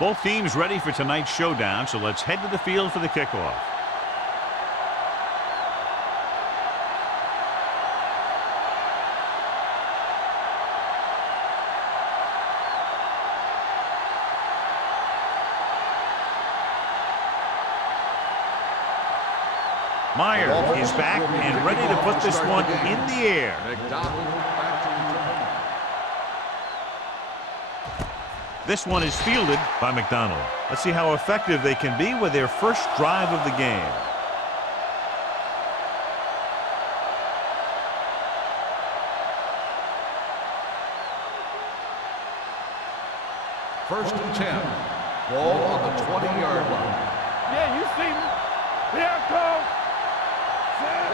Both teams ready for tonight's showdown, so let's head to the field for the kickoff. Meyer is back and ready to put this one in the air. This one is fielded by McDonald. Let's see how effective they can be with their first drive of the game. First and 10. Ball on the 20-yard line. Yeah, you see me. Here I come.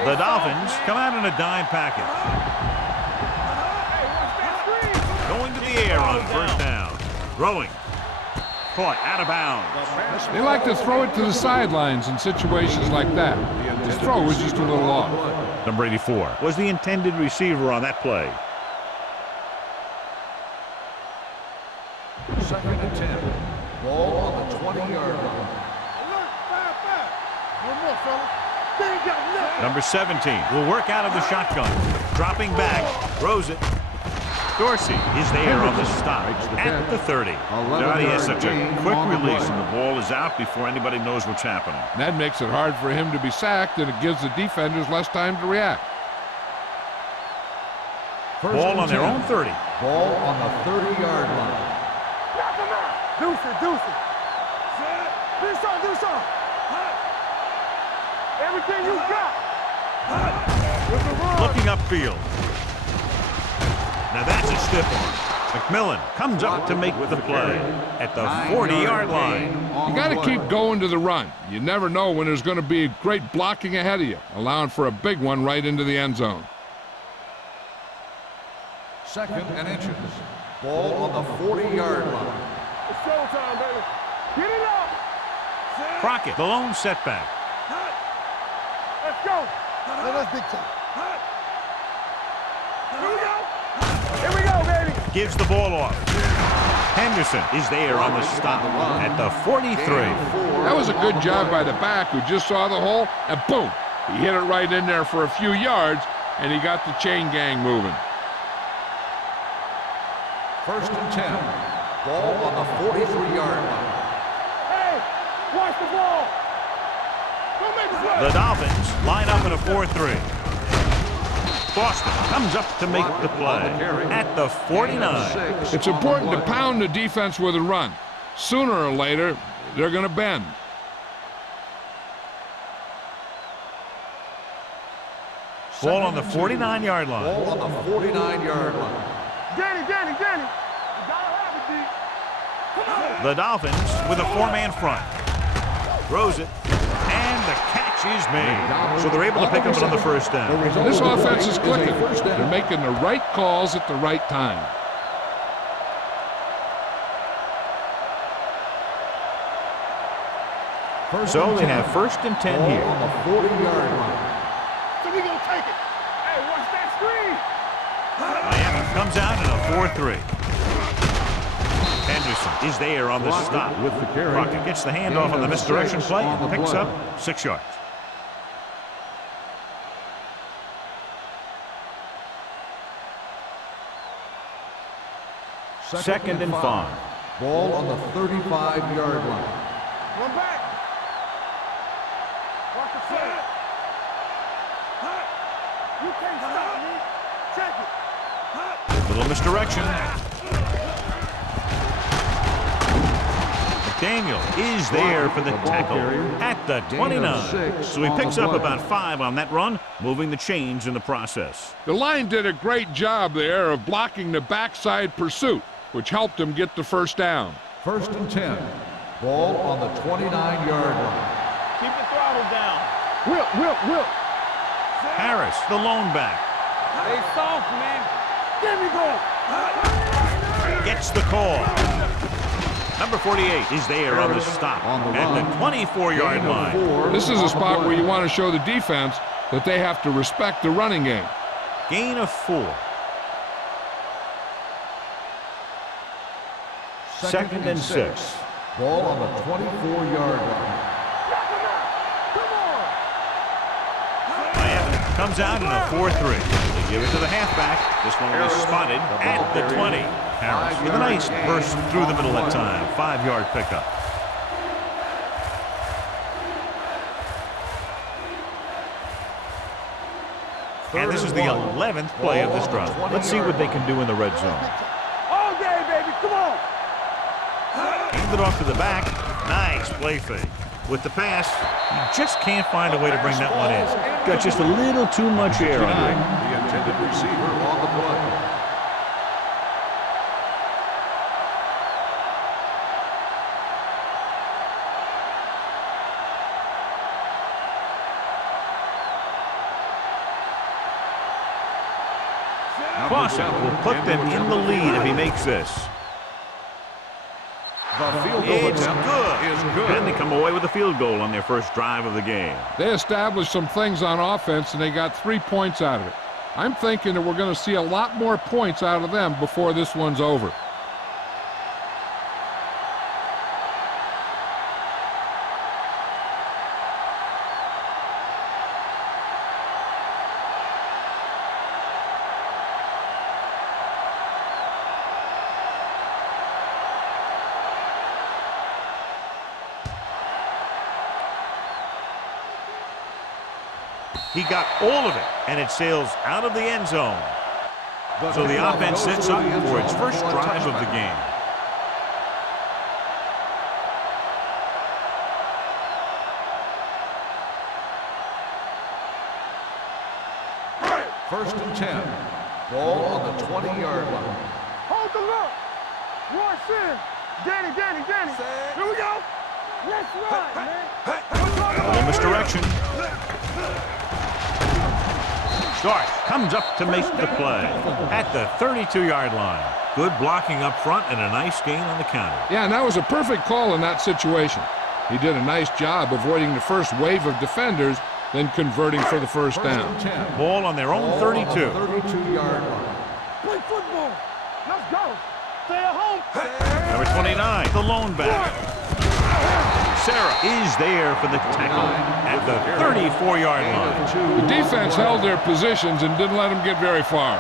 The Dolphins come out in a dime package. Going to the air on first down. Throwing. Caught out of bounds. They like to throw it to the sidelines in situations like that. His throw was just a little off. Number 84 was the intended receiver on that play. Second and 10. Ball on the 20-yard line. Number 17 will work out of the shotgun. Dropping back, throws it. Dorsey is there on the stop at the 30. Johnny has such a quick release and the ball is out before anybody knows what's happening. That makes it hard for him to be sacked, and it gives the defenders less time to react. Ball on their own 30. Ball on the 30-yard line. Deuce it. Do some. Everything you got. Looking upfield. Now that's a stiff one. McMillan comes up to make the play at the 40-yard line. You got to keep going to the run. You never know when there's going to be great blocking ahead of you, allowing for a big one right into the end zone. Second and inches. Ball on the 40-yard line. It's showtime, baby. Get it up. Crockett, the lone setback. Let's go. That's big time. Here we go, baby. Gives the ball off. Henderson is there on the stop at the 43. That was a good job by the back who just saw the hole, and boom, he hit it right in there for a few yards, and he got the chain gang moving. First and 10. Ball on the 43-yard line. Hey, watch the ball. Don't make the play. The Dolphins line up in a 4-3. Boston comes up to make the play at the 49. It's important to pound the defense with a run. Sooner or later, they're going to bend. Ball on the 49-yard line. Ball on the 49-yard line. Danny. You gotta have it, D. Come on. The Dolphins with a four-man front. Throws it, and the catch is made. So they're able to pick up another first down. This offense is clicking. They're making the right calls at the right time. So they have first and 10 here. On the 40-yard line. So we gonna take it. Hey, watch that screen. Miami comes out in a 4-3. Henderson is there on the stop. With the carry. Crockett gets the handoff on the misdirection play and picks up 6 yards. Second and 5. Ball on the 35-yard line. Run back. Watch the play. You can't stop me. Check it. Little misdirection. McDaniel is there for the tackle at the 29. So he picks up about 5 on that run, moving the chains in the process. The line did a great job there of blocking the backside pursuit, which helped him get the first down. First and 10. Ball on the 29-yard line. Keep the throttle down. Whip. Harris, the lone back, Stay soft, man. There we go. gets the call. Number 48 is there on the stop at the 24-yard line. This is a spot where you want to show the defense that they have to respect the running game. Gain of 4. Second and 6. Ball on the 24-yard line. Come on. Miami comes out in a 4-3. They give it to the halfback. This one will be spotted at the 20. Harris with a nice burst through the middle that time. 5-yard pickup. And this is the 11th play of this drive. Let's see what they can do in the red zone. All day, baby. Come on. Hand it off to the back. Nice play fake. With the pass, you just can't find a way to bring that one in. Got just a little too much air under it. The intended receiver on the play. Clausen will put them in the lead if he makes this. The field goal It's attempt good. is good. And they come away with a field goal on their first drive of the game. They established some things on offense, and they got 3 points out of it. I'm thinking that we're going to see a lot more points out of them before this one's over. He got all of it, and it sails out of the end zone. So the offense sets up for its first drive of the game. First and 10. Ball on the 20-yard line. Hold the look. Royce in. Danny. Here we go. Let's run, man. A little misdirection. Stark comes up to make the play at the 32-yard line. Good blocking up front and a nice gain on the counter. Yeah, and that was a perfect call in that situation. He did a nice job avoiding the first wave of defenders, then converting for the first down. Ball on their own 32. 32-yard line. Play football. Let's go. Stay at home. Number 29, the lone back. Sarah is there for the tackle at the 34-yard line. The defense held their positions and didn't let them get very far.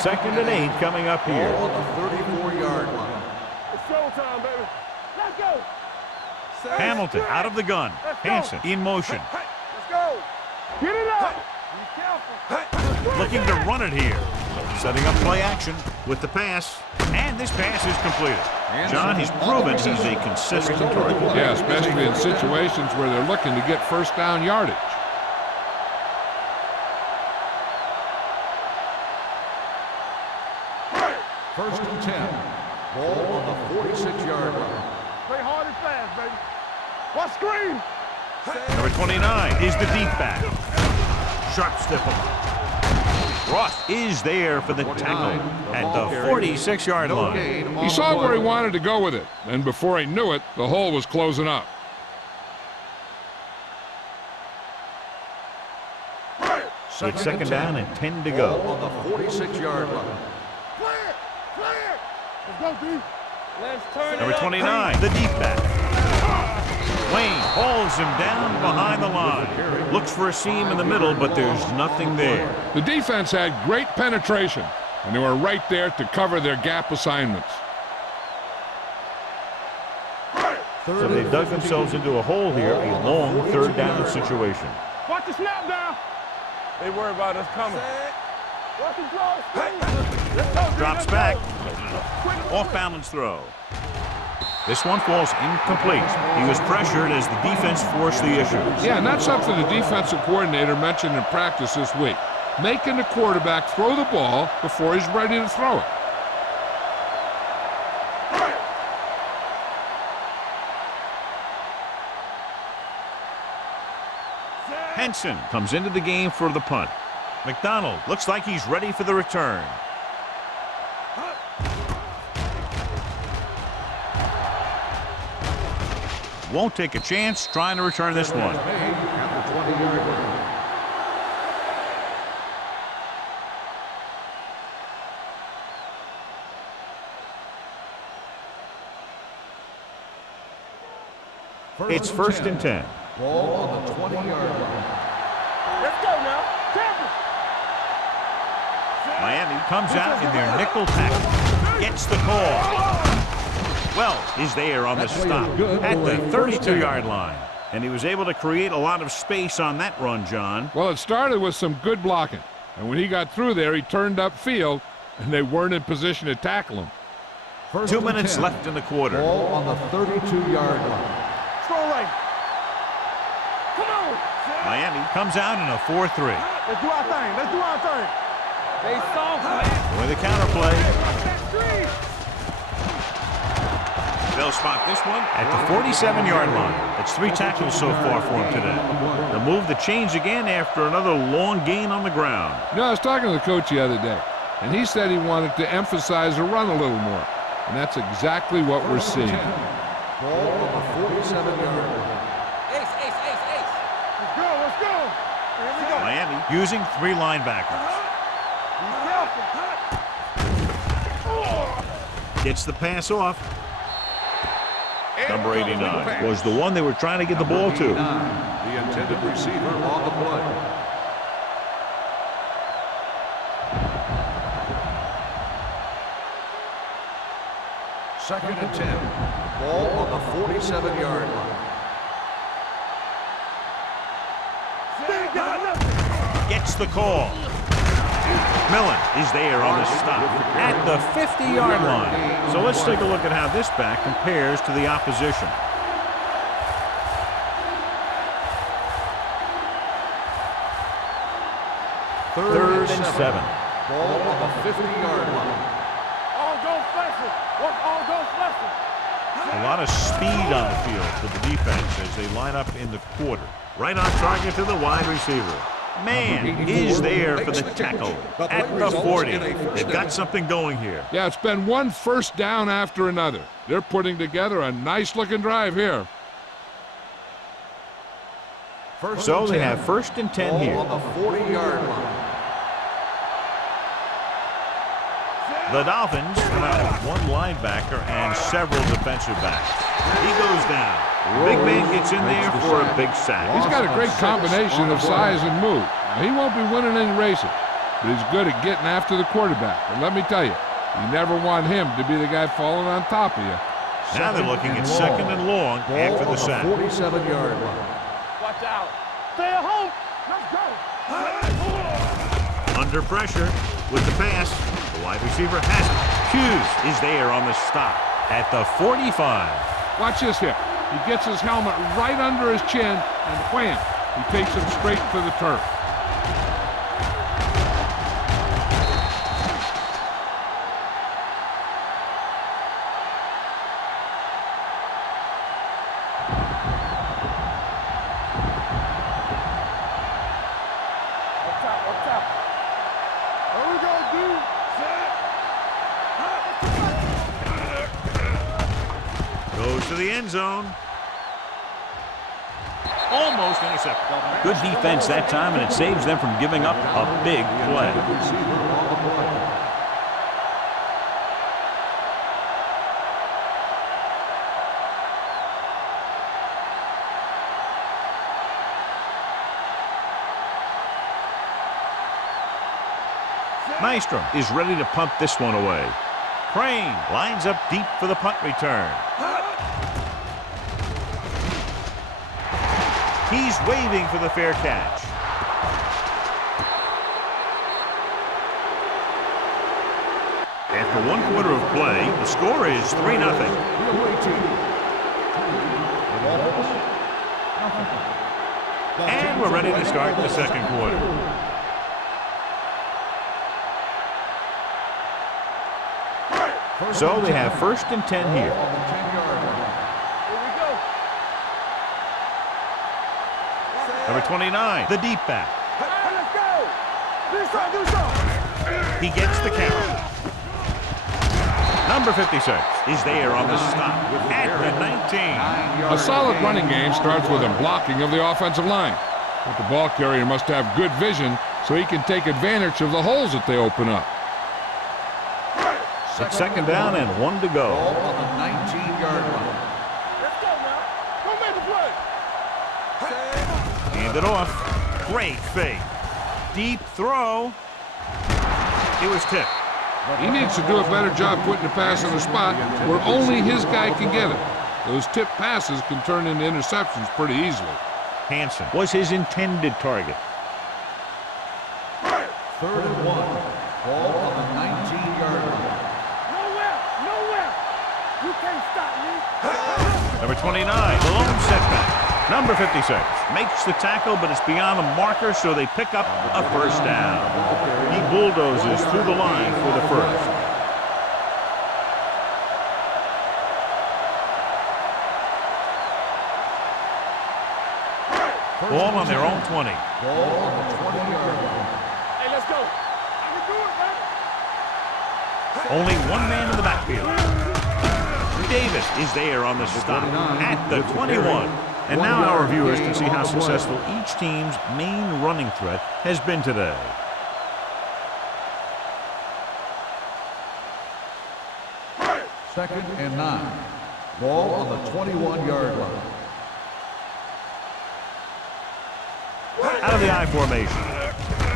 Second and 8 coming up here. Ball on the 34-yard line. It's showtime, baby. Let's go. Hamilton out of the gun. Hanson in motion. Let's go. Get it up. Be careful. Looking to run it here. Setting up play action with the pass. And this pass is completed. John, he's proven he's a consistent target. Yeah, especially in situations where they're looking to get first down yardage. First and 10. Ball on the 46-yard line. Play hard and fast, baby. Watch screen. Number 29 is the deep back. Sharp stiff him. Ross is there for the tackle at the 46-yard line. He saw where he wanted to go with it, and before he knew it, the hole was closing up. It's second down and 10 to go. Ball on the 46-yard line. Play it. Let's go, D. Let's turn Number 29, the deep back. Wayne hauls him down behind the line. Looks for a seam in the middle, but there's nothing there. The defense had great penetration, and they were right there to cover their gap assignments. So they dug themselves into a hole here, a long third down situation. Watch the snap down. They worry about us coming. Watch the draw. Drops back. Off balance throw. This one falls incomplete. He was pressured as the defense forced the issue. Yeah, and that's something the defensive coordinator mentioned in practice this week. Making the quarterback throw the ball before he's ready to throw it. Henson comes into the game for the punt. McDonald looks like he's ready for the return. Won't take a chance trying to return this one. At the 20-yard line. It's first and 10. Ball on the 20-yard line. Let's go now. Tackle. Miami comes out in their nickel tackle. Gets the call. Well, he's there on the stop at the 32-yard line. And he was able to create a lot of space on that run, John. Well, it started with some good blocking. And when he got through there, he turned upfield, and they weren't in position to tackle him. 2 minutes left in the quarter. Ball on the 32-yard line. Strong right. Come on. Miami comes out in a 4-3. Let's do our thing. Let's do our thing. They soft, man. With a counterplay. That's three. They'll spot this one at the 47-yard line. It's 3 tackles so far for him today. The move to change again after another long gain on the ground. You know, I was talking to the coach the other day, and he said he wanted to emphasize the run a little more. And that's exactly what we're seeing. Ball on the 47-yard line. Ace. Let's go. Here we go. Miami using 3 linebackers. Gets the pass off. Number 89 was the one they were trying to get the ball to. The intended receiver on the play. Second and 10. Ball on the 47-yard line. Gets the call. Millen is there on the stop at the 50-yard line. So let's take a look at how this back compares to the opposition. Third and 7. Ball on the 50-yard line. All go special. All go special. A lot of speed on the field for the defense as they line up in the quarter. Right on target to the wide receiver. Man is there for the tackle at the 40. They've got something going here. Yeah, it's been one first down after another. They're putting together a nice-looking drive here. So they have first and 10 here. Ball on the 40-yard line. The Dolphins come out with 1 linebacker and several defensive backs. He goes down. Big man gets in there for a big sack. He's got a great combination of size and move. Now, he won't be winning any races, but he's good at getting after the quarterback. And let me tell you, you never want him to be the guy falling on top of you. Now they're looking at second and long after the sack. 47-yard line. Watch out. Stay at home. Let's go. Under pressure with the pass. The wide receiver has it. Hughes is there on the stop at the 45. Watch this here. He gets his helmet right under his chin, and wham, he takes him straight to the turf. Up top. Here we go, dude. Goes to the end zone. Almost intercepted. Good defense that time, and it saves them from giving up a big play. Receiver on the play. Maestro is ready to punt this one away. Crane lines up deep for the punt return. He's waving for the fair catch. After 1 quarter of play, the score is 3-0. And we're ready to start the second quarter. So they have first and 10 here. Here we go. Number 29, the deep back. Hey, let's go. Do something. He gets the carry. Number 56 is there on the stop at the 19. A solid running game starts with a blocking of the offensive line. But the ball carrier must have good vision so he can take advantage of the holes that they open up. It's second down and 1 to go. Ball on the 19-yard line. Let's go now. Don't make the play. it off. Great fake. Deep throw. It was tipped. He needs to do a better job putting the pass in a spot where only his guy can get it. Those tip passes can turn into interceptions pretty easily. Hansen was his intended target. 3rd and 1. Ball on the 19-yard line. Nowhere. You can't stop me. Number 29, the lone setback. Number 56 makes the tackle, but it's beyond the marker, so they pick up a first down. He bulldozes through the line for the first. Ball on their own 20. Ball on the 20-yard line. Hey, let's go. I can do it, man. Only one man in the backfield. Davis is there on the stop at the 21. And now our viewers can see how successful each team's main running threat has been today. Second and 9. Ball on the 21-yard line. Out of the I formation.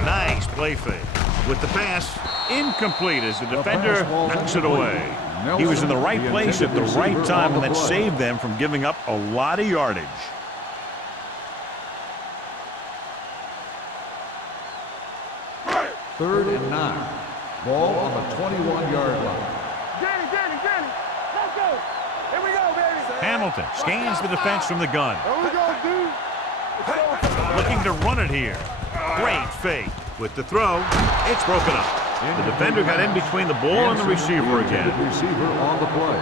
Nice play fake. With the pass, incomplete as the defender knocks it away. He was in the right place at the right time, and that saved them from giving up a lot of yardage. Third and 9. Ball on the 21-yard line. Danny. Let's go. Here we go, baby. Hamilton scans the defense from the gun. Here we go, dude. Looking to run it here. Great fake. With the throw, it's broken up. The defender got in between the ball and the receiver again. Receiver on the play.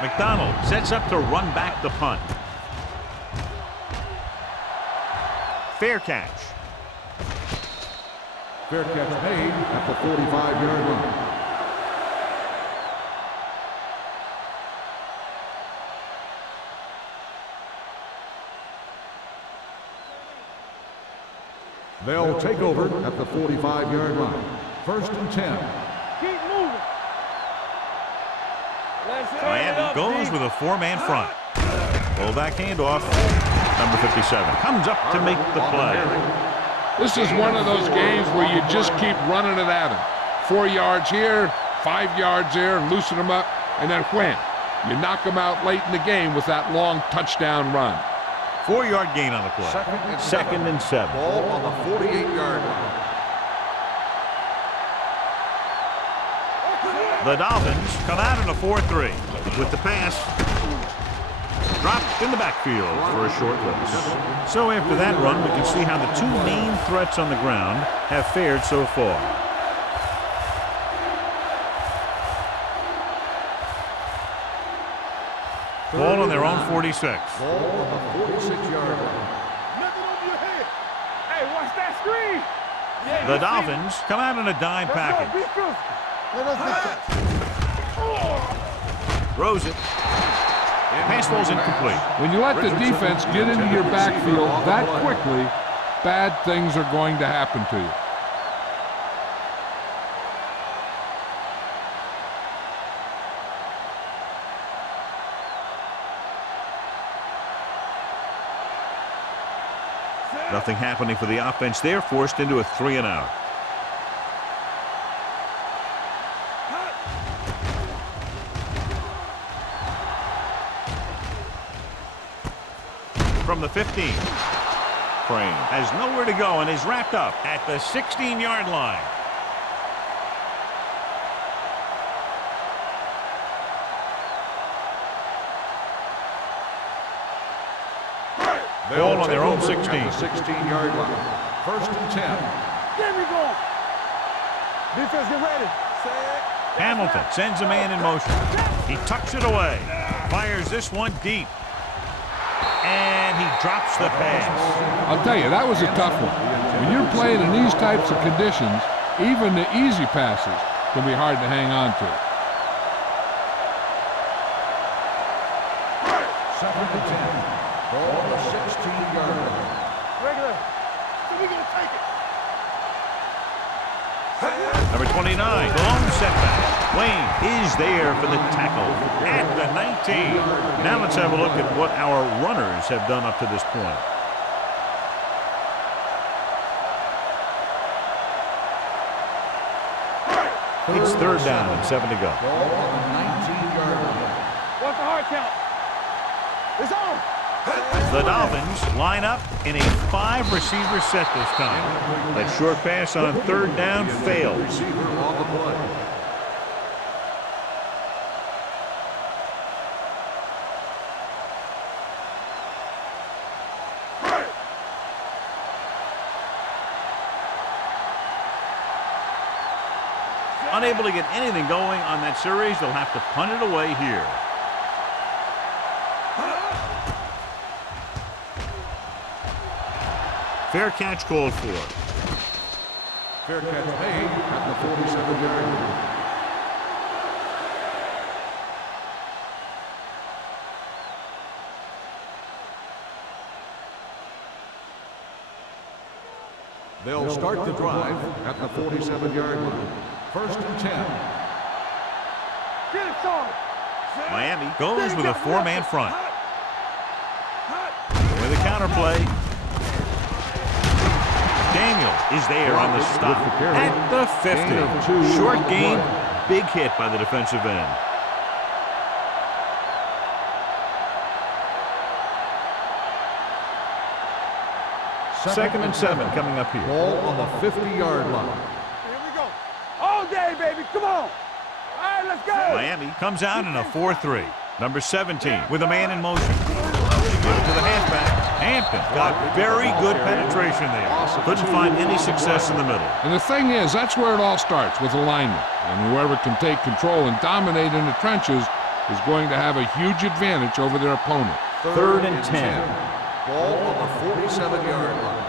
McDonald sets up to run back the punt. Fair catch. Fair catch made at the 45-yard line. They'll take over at the 45-yard line. 1st and 10. Keep moving. Miami goes with a four-man front. Fullback handoff. Number 57 comes up to make the play. This is one of those games where you just keep running it at him. 4 yards here, 5 yards there, loosen them up, and then wham. You knock them out late in the game with that long touchdown run. 4-yard gain on the play. Second and 7. Ball on the 48-yard line. The Dolphins come out in a 4-3 with the pass dropped in the backfield for a short loss. So after that run, we can see how the two main threats on the ground have fared so far. Ball on their own 46. Ball on the 46-yard line. Nothing over your head. Hey, watch that screen. Yeah, The Dolphins come out in a dime package. Be physical. Let us get that. Throws it. Pass ball's incomplete. When you let the defense get into your backfield that quickly, bad things are going to happen to you. Nothing happening for the offense there, forced into a 3-and-out. From the 15. Crane has nowhere to go and is wrapped up at the 16-yard line. Ball on their own 16. 16-yard line. 1st and 10. There we go. Defense, get ready. Hamilton sends a man in motion. He tucks it away. Fires this one deep. And he drops the pass. I'll tell you, that was a tough one. When you're playing in these types of conditions, even the easy passes can be hard to hang on to. 2nd and 10. Ball on the 16-yard line. Regular Number 29, long setback. Wayne is there for the tackle at the 19. Now let's have a look at what our runners have done up to this point. It's third down and 7 to go. Ball on the 19-yard line. What's the hard count? It's on. The Dolphins line up in a 5-receiver set this time. That short pass on third down fails. Receiver on the play. Unable to get anything going on that series, they'll have to punt it away here. Fair catch called for. Fair catch made at the 47-yard line. They'll start the drive at the 47-yard line. First and 10. Get it, son. Miami goes with a 4-man front. With a counterplay. Daniel is there on the stop at the 50. Short gain, big hit by the defensive end. Second and 7 coming up here. Ball on the 50-yard line. Here we go. All day, baby. Come on. All right, let's go. Miami comes out in a 4-3. Number 17 with a man in motion. Give it to the halfback. Hampton got very good penetration there. Couldn't find any success in the middle. And the thing is, that's where it all starts, with alignment. And whoever can take control and dominate in the trenches is going to have a huge advantage over their opponent. Third and 10. Ball on the 47-yard line.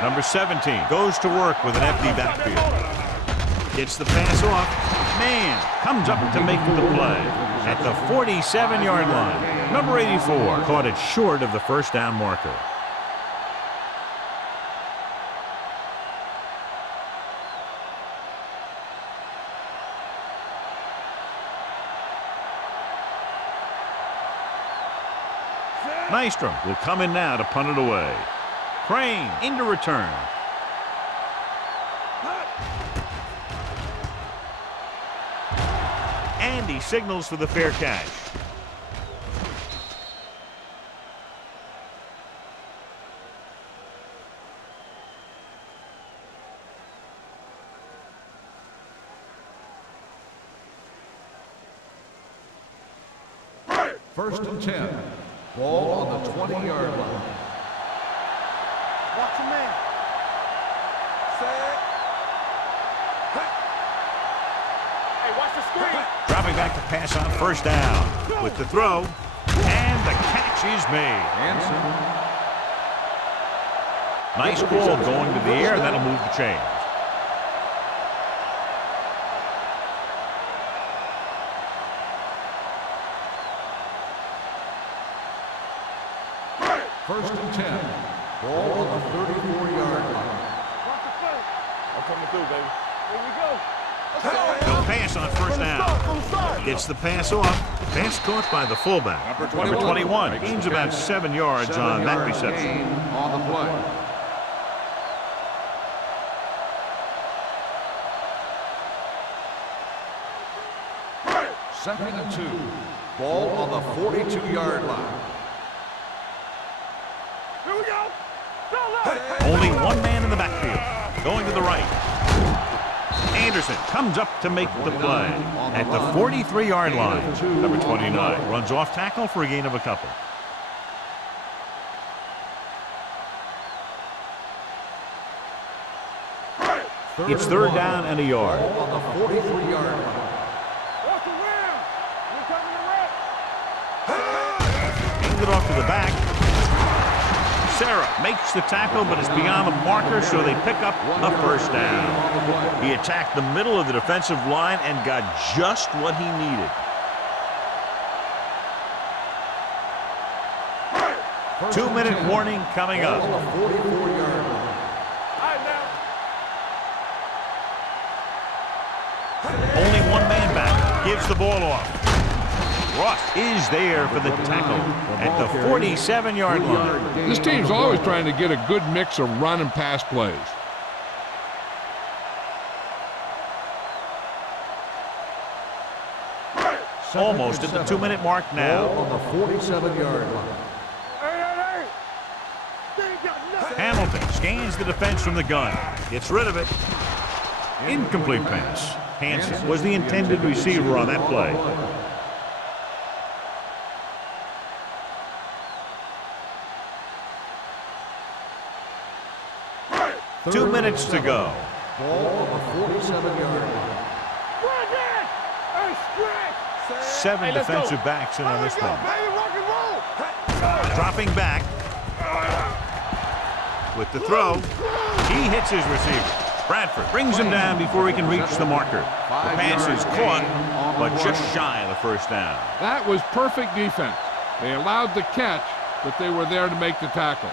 Number 17 goes to work with an empty backfield. Gets the pass off. Man comes up to make the play at the 47-yard line. Number 84 caught it short of the first down marker. Nystrom will come in now to punt it away. Crane into return. And he signals for the fair catch. First and 10. Ball on the 20-yard line. Watch your man. Set. Hey, watch the screen. Dropping back to pass on first down. With the throw. And the catch is made. Hanson. Nice ball going to the air, and that'll move the chains. First and 10. Ball on the 34-yard line. Watch the play. I'm coming through, baby. Here we go. Let's go. He'll pass on first down. Gets the pass off. Pass caught by the fullback. Number 21 gains about 7 yards on that reception. On the play. Second and 2. Ball on the 42-yard line. Here we go. Go left. Only one man in the backfield. Going to the right. Anderson comes up to make the play at the 43-yard line. Number 29 runs off tackle for a gain of a couple. It's third down and a yard. Ball on the 43-yard line. Watch the rim. We're coming to right. Hands it off to the back. Sarah makes the tackle, but it's beyond the marker, so they pick up a first down. He attacked the middle of the defensive line and got just what he needed. 2-minute warning coming up. On the 44-yard line. All right, now. gives the ball off. Ross is there for the tackle at the 47-yard line. This team's always trying to get a good mix of run and pass plays. Almost at the 2-minute mark now. Ball on the 47-yard line. Hamilton scans the defense from the gun. Gets rid of it. Incomplete pass. Hansen was the intended receiver on that play. 2 minutes to go. Ball on the 47-yard line. 7 defensive backs in on this thing. Dropping back. With the throw, he hits his receiver. Bradford brings him down before he can reach the marker. The pass is caught, but just shy of the first down. That was perfect defense. They allowed the catch, but they were there to make the tackle.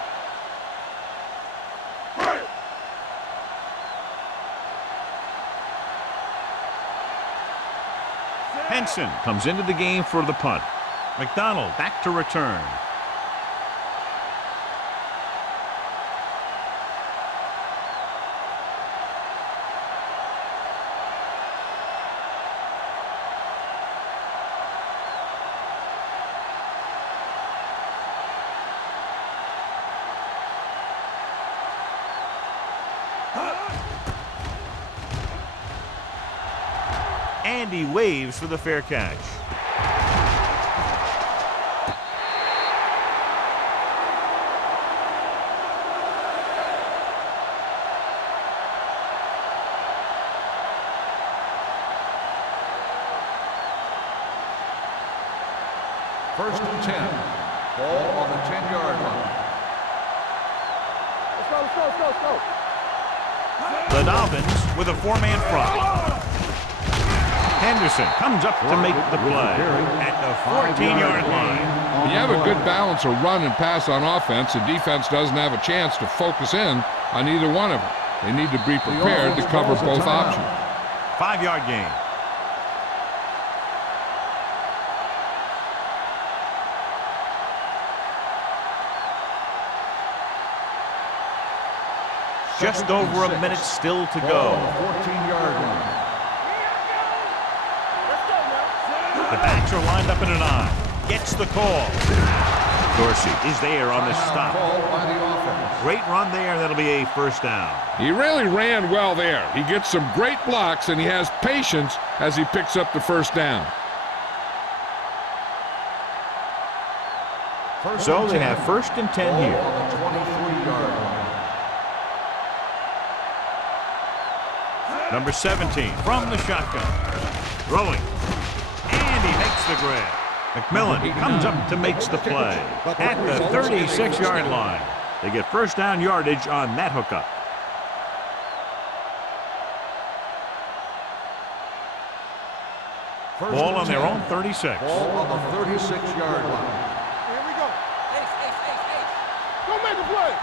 Henson comes into the game for the punt. McDonald back to return. And he waves for the fair catch. First and 10. Ball on the 10-yard line. Let's go. The Dolphins with a 4-man front. Henderson comes up to make the play at the 14-yard line. When you have a good balance of run and pass on offense, the defense doesn't have a chance to focus in on either one of them. They need to be prepared to cover both options. 5-yard gain. Just over a minute still to go. 14-yard line. The backs are lined up in an I. Gets the call. Dorsey is there on the stop. By the offense. Great run there. That'll be a first down. He really ran well there. He gets some great blocks, and he has patience as he picks up the first down. So they have first and 10 here. On the 23-yard line. Number 17 from the shotgun. Throwing. And he makes the grab. McMillan comes up to makes the play at the 36-yard line. They get first down yardage on that hookup. Ball on their own 36. Ball on the 36-yard line. Here we go. Go make a play.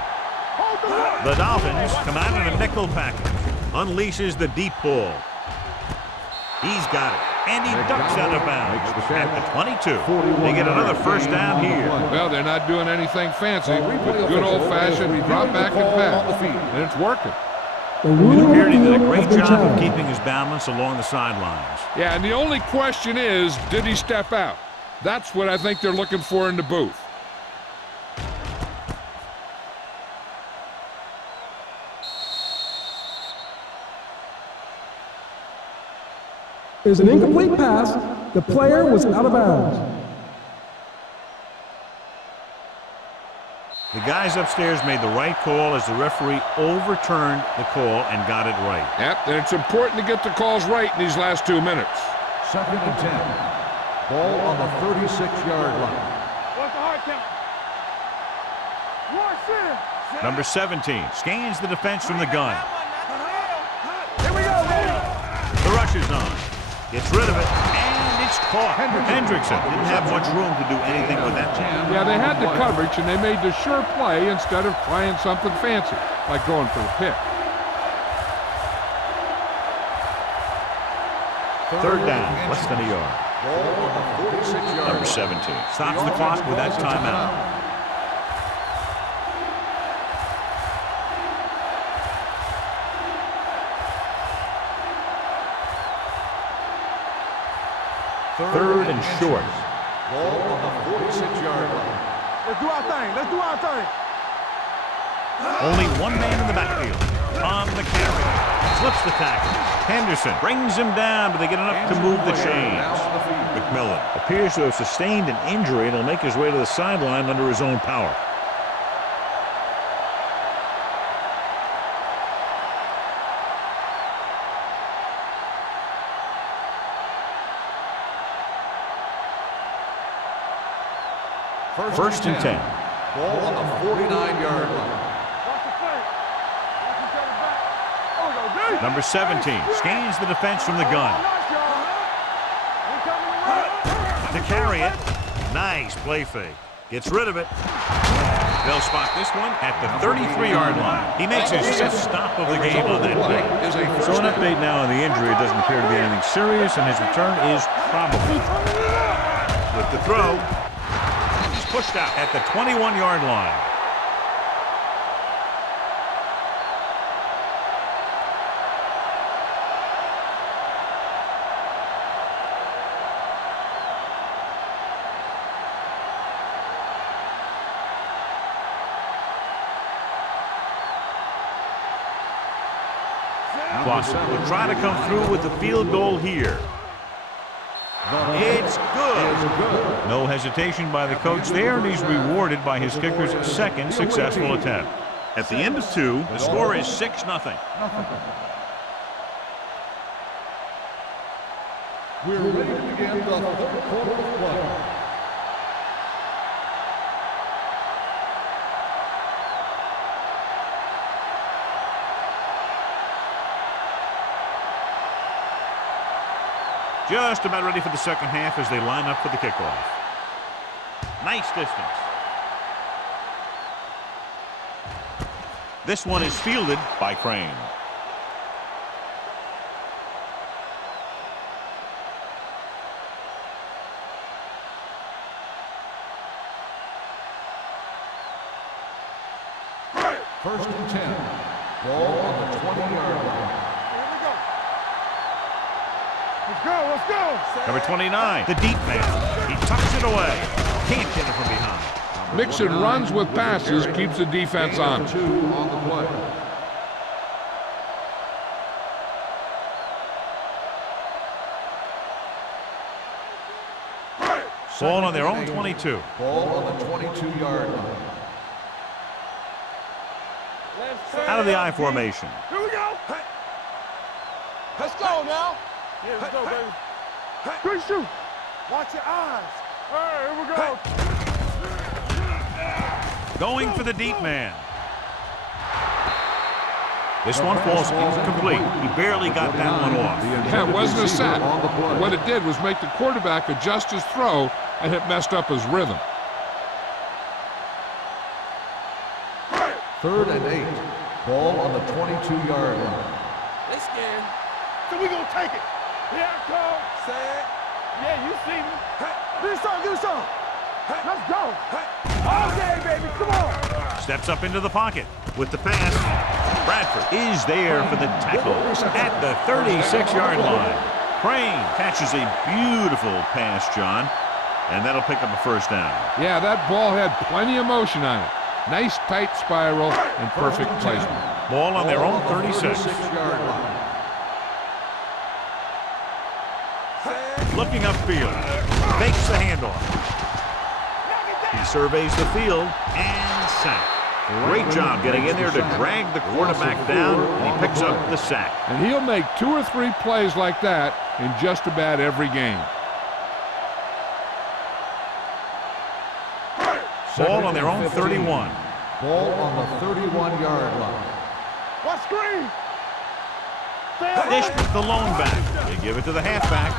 Hold the ball. The Dolphins come out in a nickel package. Unleashes the deep ball. He's got it. And he ducks out of bounds at the 22. They get another first down here. Well, they're not doing anything fancy. Good old-fashioned drop back and pass. And it's working. It appeared he did a great job of keeping his balance along the sidelines. Yeah, and the only question is, did he step out? That's what I think they're looking for in the booth. There's an incomplete pass. The player was out of bounds. The guys upstairs made the right call as the referee overturned the call and got it right. Yep, and it's important to get the calls right in these last 2 minutes. Second and 10. Ball on the 36-yard line. What's the hard count? Number 17 scans the defense from the gun. Here we go, baby. The rush is on. Gets rid of it, and it's caught. Hendrickson didn't have much room to do anything with that. Yeah, they had the coverage, and they made the sure play instead of trying something fancy, like going for the pick. Third down, less than a yard. Ball on the 46-yard Number 17 stops the clock with that timeout. Third and short. Ball on the 46-yard line. Let's do our thing. Let's do our thing. Only one man in the backfield. On the carry. Slips the tackle. Henderson brings him down, but they get enough to move the chains. McMillan appears to have sustained an injury and will make his way to the sideline under his own power. First and 10. Ball on the 49-yard line. Watch the flank. Watch each other back. Oh, we go deep. Number 17 scans the defense from the gun. Nice, y'all. We coming around. To carry it. Nice play fake. Gets rid of it. They'll spot this one at the 33-yard line. He makes his fifth stop of the game on that play. So an update now on the injury. It doesn't appear to be anything serious, and his return is probable. With the throw, he's pushed out at the 21-yard line. Clausen will try to come through with the field goal here. It's good. No hesitation by the coach there, and he's rewarded by his kicker's second successful attempt. At the end of 2, the score is 6-0. We're ready to begin the third quarter of play. Just about ready for the second half as they line up for the kickoff. Nice distance. This one is fielded by Crane. First and 10. Ball on the 20-yard line. Let's go, let's go. Number 29, the deep man. He tucks it away. Can't get it from behind. Mixing runs with passes keeps the defense on. 2 on the play. Ball on their own 22. Ball on the 22-yard line. Out of the I formation. Here we go. Let's go now. Yeah, let's go, baby. Good shoot. Watch your eyes. All right, here we go. Going for the deep man. This one falls incomplete. He barely got that one off. Yeah, it wasn't a sack. What it did was make the quarterback adjust his throw, and it messed up his rhythm. Third and 8. Ball on the 22-yard line. They scared. So we gonna take it. Here I come. Say it. Yeah, you see me. Do something, do something. Let's go. All day, baby. Come on. Steps up into the pocket with the pass. Bradford is there for the tackle at the 36-yard line. Crane catches a beautiful pass, John, and that'll pick up a first down. Yeah, that ball had plenty of motion on it. Nice tight spiral and perfect placement. Ball on their own 36. 36-yard line. Looking upfield. Fakes the handoff. He surveys the field and sack. Great job getting in there to drag the quarterback down, and he picks up the sack. And he'll make 2 or 3 plays like that in just about every game. Ball on their own 31. Ball on the 31-yard line. What screen? Dish with the lone back. They give it to the halfback.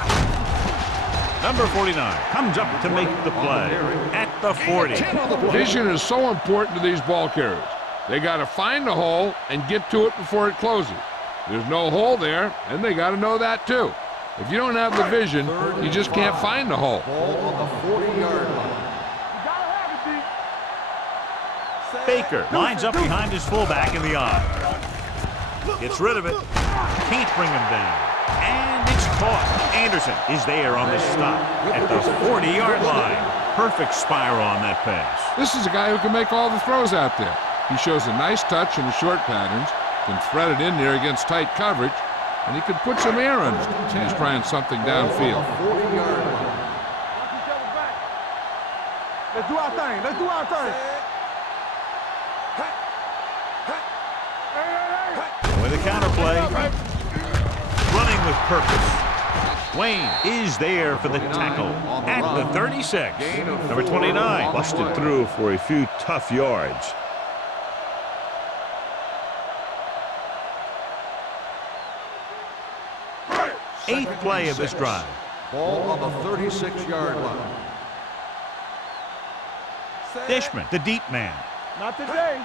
Number 49 comes up to make the play at the 40. Vision is so important to these ball carriers. They got to find the hole and get to it before it closes. There's no hole there, and they got to know that too. If you don't have the vision, you just can't find the hole. Ball on the 40-yard line. You gotta have it, D. Baker lines up behind his fullback in the eye. Gets rid of it. Can't bring him down. And it's caught. Anderson is there on the stop at the 40-yard line. Perfect spiral on that pass. This is a guy who can make all the throws out there. He shows a nice touch in the short patterns, can thread it in there against tight coverage, and he can put some air on it. And he's trying something downfield. 40-yard line. Watch each other back. Let's do our thing. Let's do our thing. With a counterplay. Running with purpose. Wayne is there for the tackle at the 36. Number 29 busted through for a few tough yards. Eighth play of this drive. Ball on the 36-yard line. Dishman, the deep man. Not today.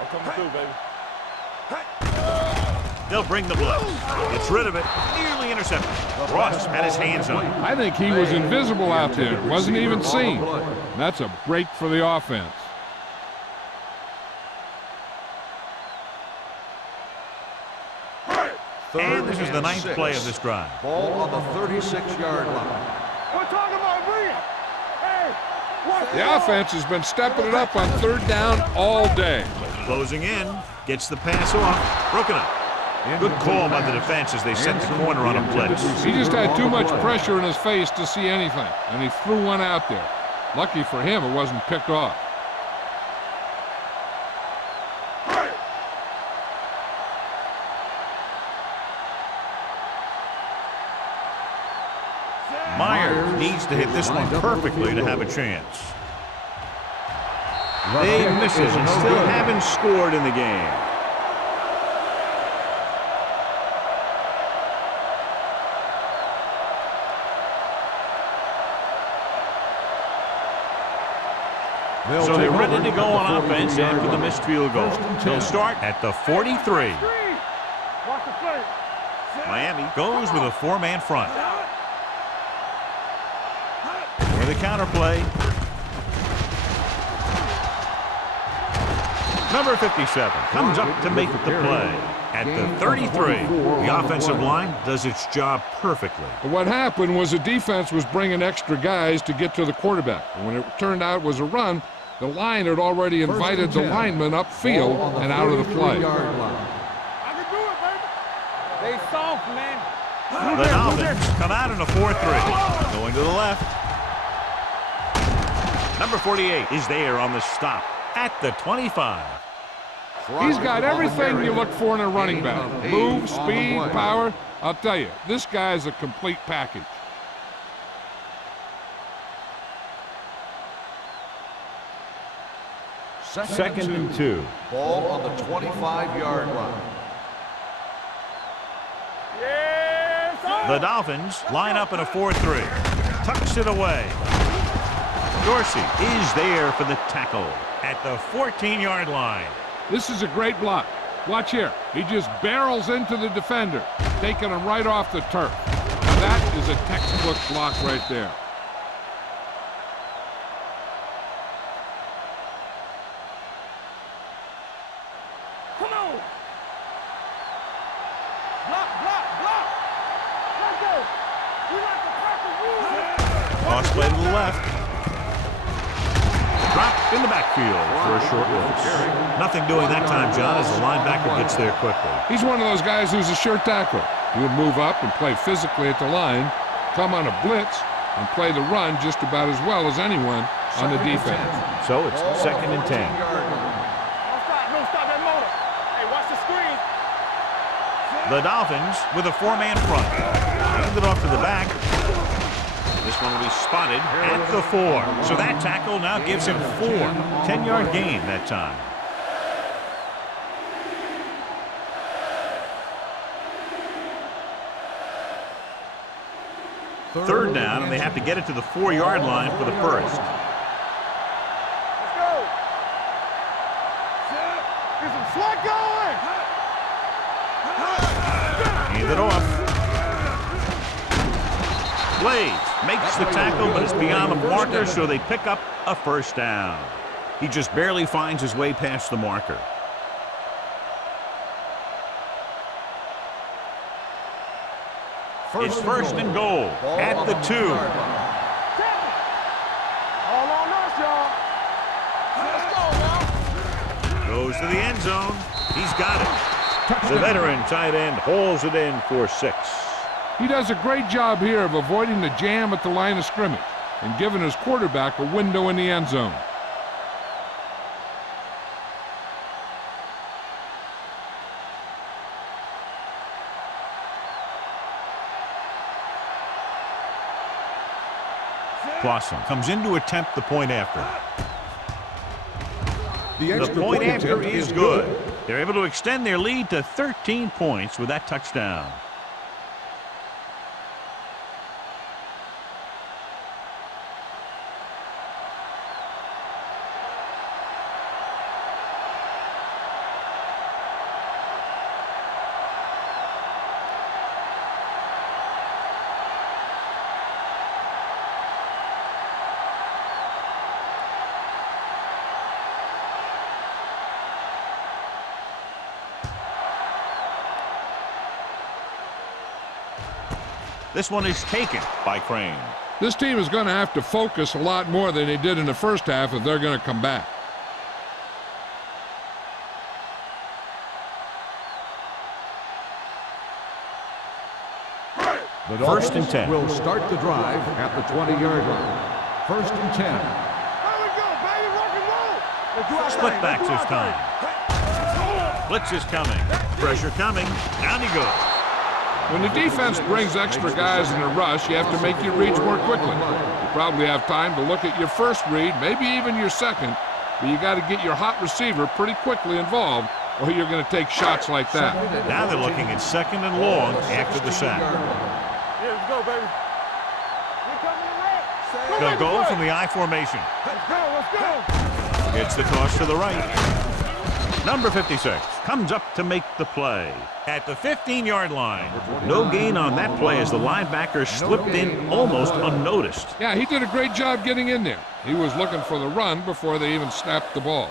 I'm coming through, baby. They'll bring the blitz. Gets rid of it. Nearly intercepted. Ross had his hands on it. I think he was invisible out there. Wasn't even seen. That's a break for the offense. And this is the ninth play of this drive. Ball on the 36-yard line. We're talking about bringing. Hey, watch The offense has been stepping it up on third down all day. Closing in. Gets the pass off. Broken up. Good call by the defense as they set the corner on a blitz. He just had too much pressure in his face to see anything, and he threw one out there. Lucky for him, it wasn't picked off. Myers needs to hit this one perfectly to have a chance. They miss it and still haven't scored in the game. So they're ready to go on offense after the missed field goal. They'll start at the 43. Watch the play. Miami goes with a four-man front. With a counterplay. Number 57 comes up to make the play. At the 33, the offensive line does its job perfectly. But what happened was the defense was bringing extra guys to get to the quarterback. And when it turned out it was a run, the line had already invited the lineman upfield and out of the play. I can do it, baby. They soft, man. The Dolphins come out in a 4-3. Going to the left. Number 48 is there on the stop at the 25. He's got everything you look for in a running back. Move, speed, power. I'll tell you, this guy is a complete package. Second and 2. Ball on the 25-yard line. Yes, sir. The Dolphins line up in a 4-3. Tucks it away. Dorsey is there for the tackle at the 14-yard line. This is a great block. Watch here. He just barrels into the defender, taking him right off the turf. Now that is a textbook block right there. Come on. Block, block, block. Let's go. We like the Packers rule. Toss play to the left. Drop in the backfield for a short loss. Nothing doing that time, John, as the linebacker gets there quickly. He's one of those guys who's a sure tackler. He'll move up and play physically at the line, come on a blitz, and play the run just about as well as anyone on the defense. So it's second and 10. No stop that motor. Hey, watch the screen. The Dolphins with a four-man front. Hand it off to the back. This one will be spotted at the 4. So that tackle now gives him 4. 10-yard gain that time. Third down, and they have to get it to the 4-yard line for the first. Let's go. Get some slack going. Hand it off. Blades makes the tackle, but it's beyond the marker, so they pick up a first down. He just barely finds his way past the marker. It's first and goal at the 2. All on us, y'all. Let's go now. Goes to the end zone. He's got it. The veteran tight end hauls it in for 6. He does a great job here of avoiding the jam at the line of scrimmage and giving his quarterback a window in the end zone. Clausen comes in to attempt the point after. The extra point after attempt is good. They're able to extend their lead to 13 points with that touchdown. This one is taken by Crane. This team is going to have to focus a lot more than they did in the first half if they're going to come back. The First and Dolphins 10. will start the drive at the 20-yard line. First and 10. There we go, baby. Rock and roll. Let's do our Split thing. backs Let's this do our time. Blitz is coming. Pressure coming. Down he goes. When the defense brings extra guys in a rush, you have to make your reads more quickly. You probably have time to look at your first read, maybe even your second, but you got to get your hot receiver pretty quickly involved, or you're going to take shots like that. Now they're looking at second and long after the sack. Yeah, let's go, baby. We're coming in red. They'll go from the I formation. Let's go, let's go. Gets the toss to the right. Number 56 comes up to make the play at the 15-yard line. No gain on that play as the linebacker slipped in almost unnoticed. Yeah, he did a great job getting in there. He was looking for the run before they even snapped the ball.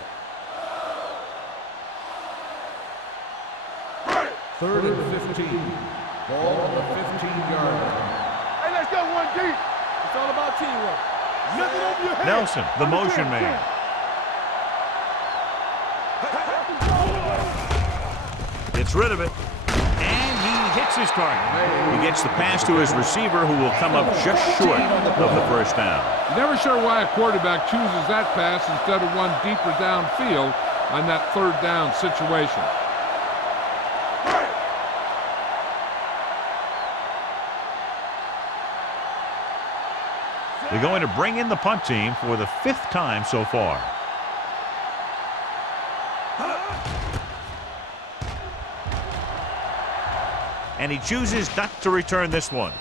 Third and 15. Ball on the 15-yard line. Hey, let's go one deep. It's all about teamwork. Nothing over your head. Nelson, the motion man. Gets rid of it, and he hits his target. He gets the pass to his receiver, who will come up just short of the first down. Never sure why a quarterback chooses that pass instead of one deeper downfield on that third down situation. They're going to bring in the punt team for the 5th time so far. And he chooses not to return this one.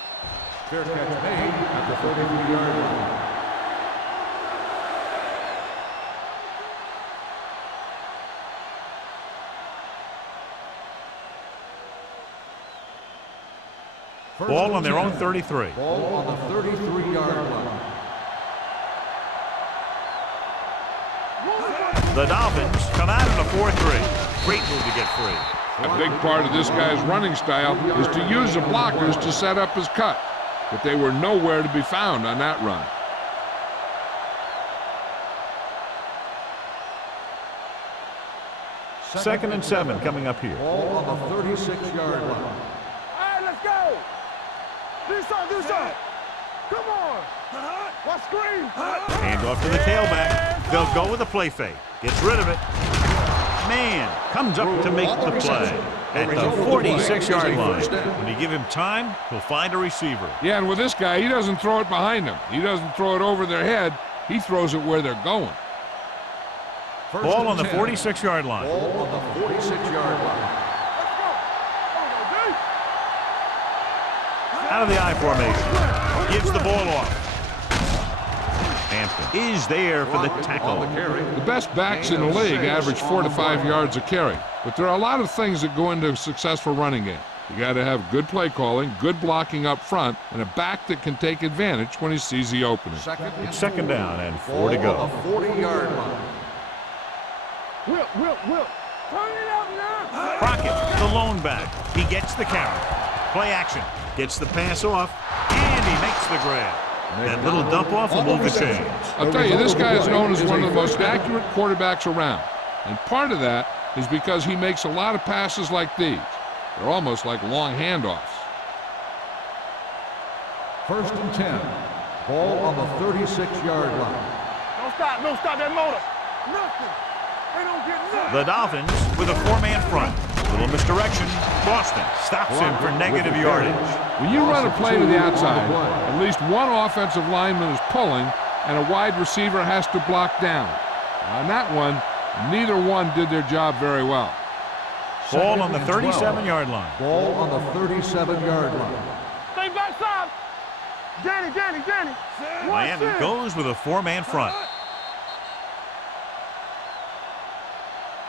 Fair catch made at the 43-yard line. Ball on their own 33. Ball on the 33-yard line. The Dolphins come out in a 4-3. Great move to get free. A big part of this guy's running style is to use the blockers to set up his cut, but they were nowhere to be found on that run. Second and 7 coming up here. Ball on the 36-yard line. All right, let's go. Do something. Come on. Watch screen. Hand off to the tailback. They'll go with a play fake. Gets rid of it. Man comes up to make the play at the 46-yard line. When you give him time, he'll find a receiver. Yeah, and with this guy, he doesn't throw it behind them. He doesn't throw it over their head. He throws it where they're going. Ball on the 46-yard line. Ball on the 46-yard line. Out of the I formation. Gives the ball off. Hampton is there for the tackle. The best backs in the league average 4 to 5 yards a carry, but there are a lot of things that go into a successful running game. You got to have good play calling, good blocking up front, and a back that can take advantage when he sees the opening. It's second down and 4 to go. 40-yard line. Will. Turn it up now. Crockett, the lone back. He gets the carry. Play action. Gets the pass off, and he makes the grab. That little dump off will move the chains. I'll tell you, this guy is known as one of the most accurate quarterbacks around. And part of that is because he makes a lot of passes like these. They're almost like long handoffs. First and 10. Ball on the 36-yard line. Don't stop that motor. Nothing. They don't get nothing. The Dolphins with a 4-man front. Little misdirection. Boston stops him for negative yardage. When you run a play to the outside, at least one offensive lineman is pulling, and a wide receiver has to block down. On that one, neither one did their job very well. Ball on the 37-yard line. Ball on the 37-yard line. Stay backside. Danny. Miami goes with a 4-man front.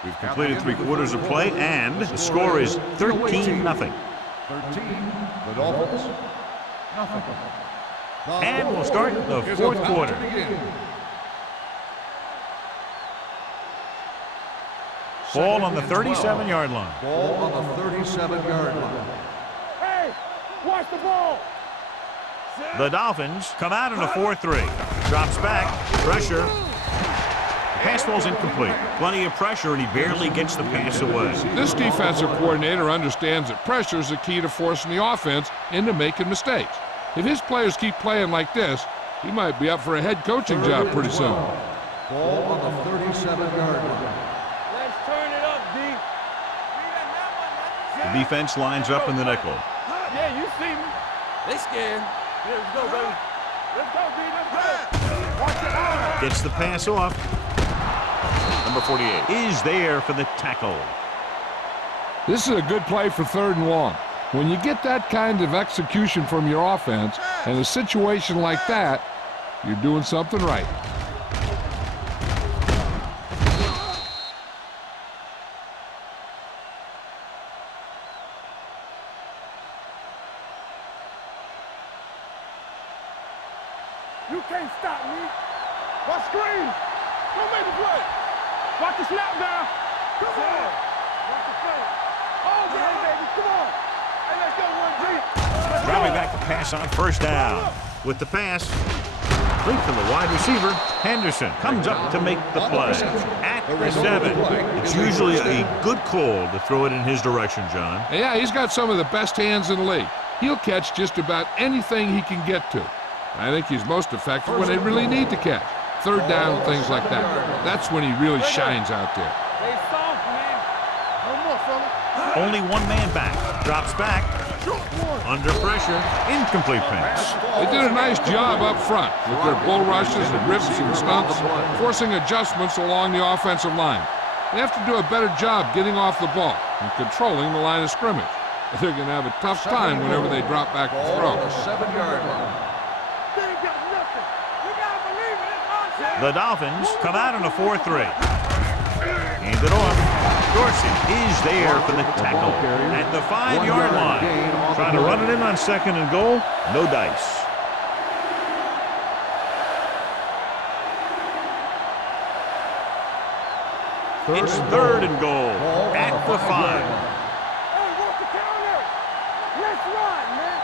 We've completed 3/4 of play, and the score is 13-0. 13. The Dolphins. Nothing. And we'll start the fourth quarter. Ball on the 37-yard line. Ball on the 37-yard line. Hey, watch the ball. The Dolphins come out in a 4-3. Drops back. Pressure. Pass ball's incomplete. Plenty of pressure, and he barely gets the pass away. This defensive coordinator understands that pressure is the key to forcing the offense into making mistakes. If his players keep playing like this, he might be up for a head coaching job pretty soon. Ball on the 37-yard line. Let's turn it up, D. The defense lines up in the nickel. Yeah, you see me. They scared. Yeah, let's go, baby. Let's go, D. Let's go. Watch it out. Gets the pass off. Number 48 is there for the tackle. This is a good play for 3rd and long. When you get that kind of execution from your offense in a situation like that, you're doing something right. You can't stop me. Watch screen. Don't make the play. Watch the snap down. Come on. Watch the play. Oh, baby. Come on. Hey, let's go, 1G. Dropping back the pass on 1st down. With the pass, complete to the wide receiver. Henderson comes up to make the play. At the 7. It's usually a good call to throw it in his direction, John. Yeah, he's got some of the best hands in the league. He'll catch just about anything he can get to. I think he's most effective when they really need to catch. 3rd down, things like that. That's when he really shines out there. Stay soft, man. No more, fella. Only 1 man back. Drops back. Under pressure. Incomplete pass. They did a nice job up front with their bull rushes and rips and stunts, forcing adjustments along the offensive line. They have to do a better job getting off the ball and controlling the line of scrimmage. They're going to have a tough time whenever they drop back to throw. 7-yard line. They ain't got nothing. You gotta believe it. It's on. The Dolphins come out in a 4-3. Hand it off. Dorsey is there for the tackle at the 5-yard line. Trying to run it in on 2nd and goal. No dice. It's 3rd and goal at the 5. Hey, what's the counter? Let's run, man.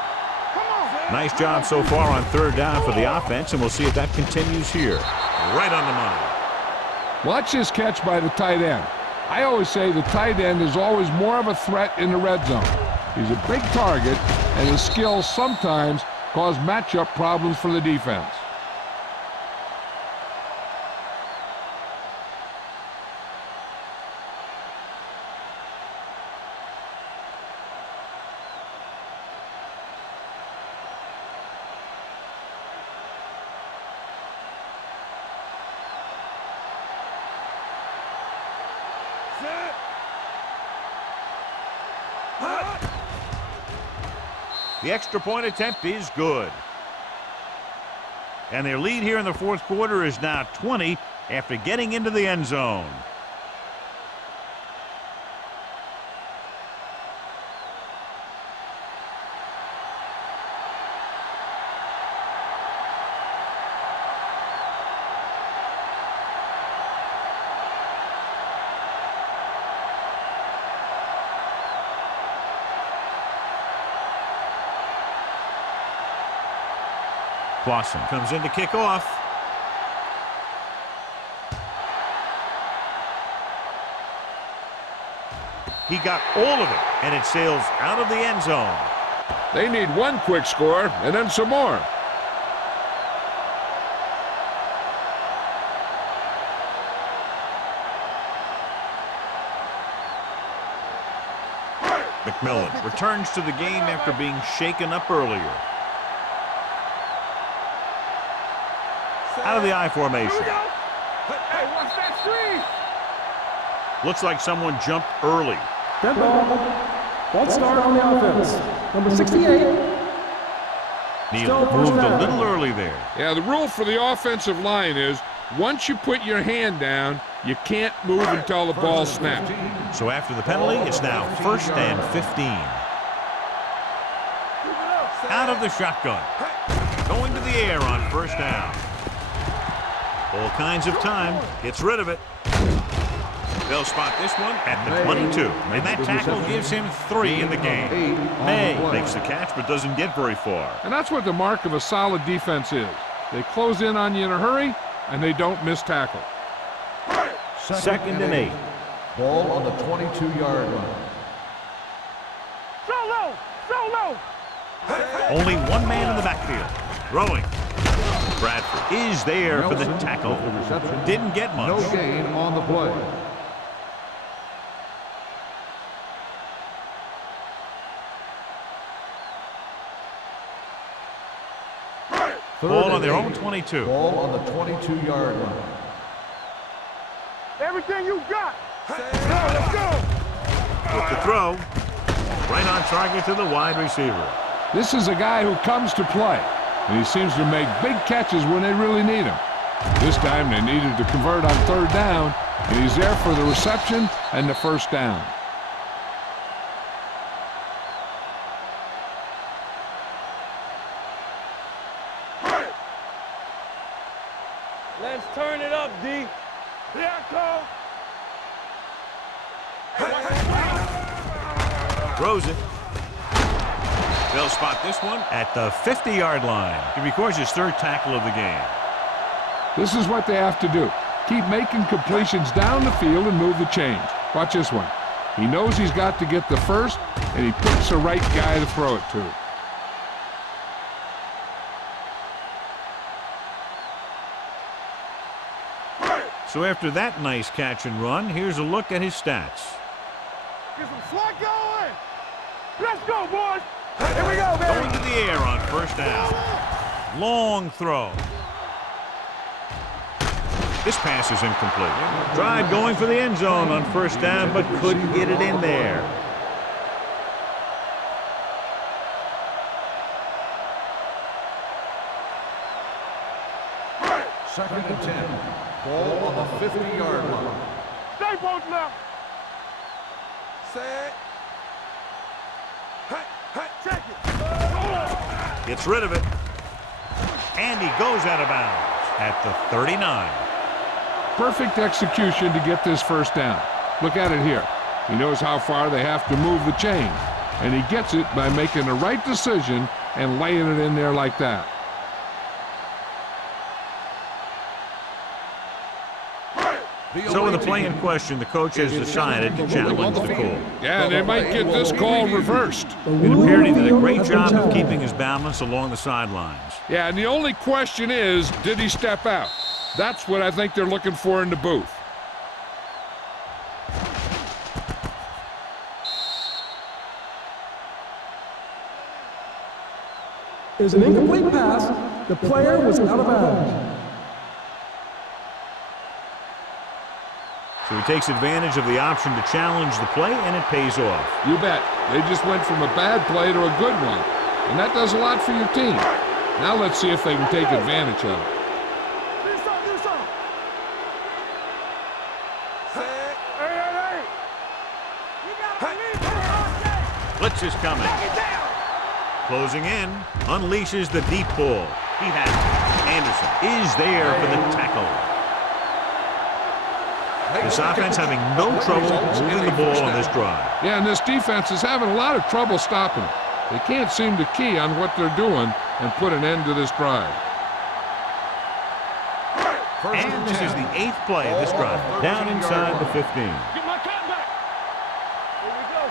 Come on. Nice job so far on 3rd down for the offense, and we'll see if that continues here. Right on the money. Watch this catch by the tight end. I always say the tight end is always more of a threat in the red zone. He's a big target, and his skills sometimes cause matchup problems for the defense. The extra point attempt is good. And their lead here in the 4th quarter is now 20 after getting into the end zone. Clausen comes in to kick off. He got all of it, and it sails out of the end zone. They need one quick score and then some more. McMillan returns to the game after being shaken up earlier. Out of the I formation. Here we go. Hey, watch that screen. Looks like someone jumped early. Dead ball. False start on the offense. Number 68. Neal Still first moved a down. little early there. Yeah, the rule for the offensive line is once you put your hand down, you can't move until the ball snaps. So after the penalty, it's now 1st and 15. Out of the shotgun. Going to the air on 1st down. All kinds of time. Gets rid of it. They'll spot this one at the 22. And that tackle gives him 3 in the game. May makes the catch but doesn't get very far. And that's what the mark of a solid defense is. They close in on you in a hurry, and they don't miss tackle. 2nd and 8. Ball on the 22-yard line. Solo. Solo. Only one man in the backfield. Throwing. Bradford is there for the tackle. Didn't get much. No gain on the play. Ball on their own 22. Ball on the 22-yard line. Everything you got. Let's go. With the throw. Right on target to the wide receiver. This is a guy who comes to play, and he seems to make big catches when they really need him. This time they needed to convert on 3rd down, and he's there for the reception and the 1st down. Let's turn it up, D. Here I come. Throws it. They'll spot this one at the 50-yard line. He records his 3rd tackle of the game. This is what they have to do. Keep making completions down the field and move the chains. Watch this one. He knows he's got to get the first, and he picks the right guy to throw it to. So after that nice catch and run, here's a look at his stats. Get some swag going. Let's go, boys. Here we go, baby. Going to the air on 1st down. Long throw. This pass is incomplete. Tried going for the end zone on 1st down, but couldn't get it in there. Second and 10. Ball on the 50-yard line. Stay both now. Set. Hey, check it. Gets rid of it. And he goes out of bounds at the 39. Perfect execution to get this 1st down. Look at it here. He knows how far they have to move the chain, and he gets it by making the right decision and laying it in there like that. So with the play in question, the coach has decided to challenge the call. Yeah, they might get this call reversed. It appeared he did a great job of keeping his balance along the sidelines. Yeah, and the only question is, did he step out? That's what I think they're looking for in the booth. Is an incomplete pass. The player was out of bounds. So he takes advantage of the option to challenge the play, and it pays off. You bet. They just went from a bad play to a good one. And that does a lot for your team. Now let's see if they can take advantage of it. Do something. Hey. You gotta believe. Blitz is coming. Take it down. Closing in. Unleashes the deep ball. He has it. Anderson is there for the tackle. This offense having no trouble moving the ball on this drive. Yeah, and this defense is having a lot of trouble stopping them. They can't seem to key on what they're doing and put an end to this drive. And this is the 8th play of this drive. Down inside the 15. Get my cat back. Here we go.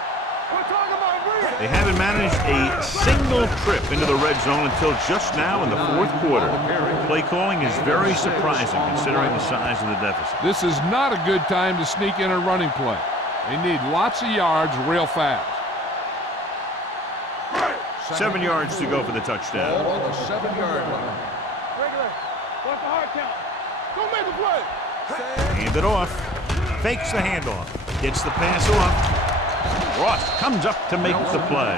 We're talking about breathing. They haven't managed a single trip into the red zone until just now in the 4th quarter. Play calling is very surprising considering the size of the deficit. This is not a good time to sneak in a running play. They need lots of yards real fast. 7 yards to go for the touchdown. Ball on the 7-yard line. Regular. What's the hard count? Don't make a play. Hand it off. Fakes the handoff. Gets the pass off. Ross comes up to make the play.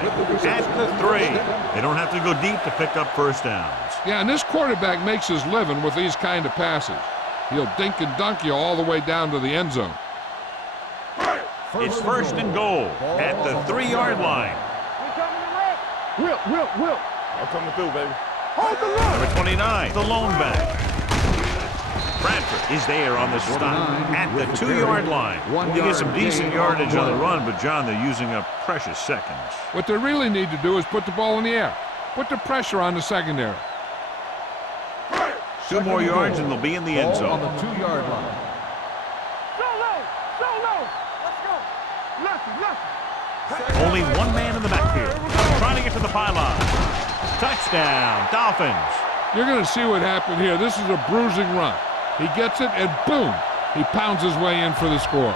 At the 3. They don't have to go deep to pick up first downs. Yeah, and this quarterback makes his living with these kind of passes. He'll dink and dunk you all the way down to the end zone. It's first and goal at the 3-yard line. We coming to red. Will. I'm coming through, baby. Hold the line. Number 29, the lone back. Bradford is there on the stop at the 2-yard line. They get some decent yardage on the run, but, John, they're using up precious seconds. What they really need to do is put the ball in the air. Put the pressure on the secondary. 2 more yards and they'll be in the end Ball on zone. the 2-yard line. Solo. Let's go. Left. Only one man in the backfield. Trying to get to the pylon. Touchdown, Dolphins. You're going to see what happened here. This is a bruising run. He gets it, and boom, he pounds his way in for the score.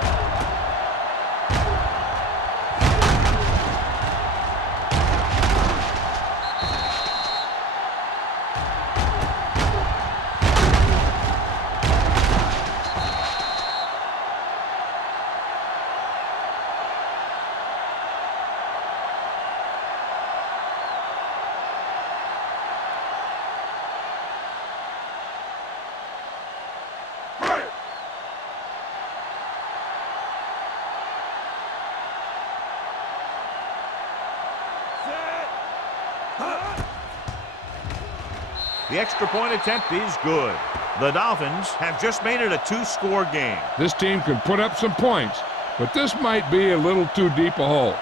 The extra point attempt is good. The Dolphins have just made it a 2-score game. This team can put up some points, but this might be a little too deep a hole.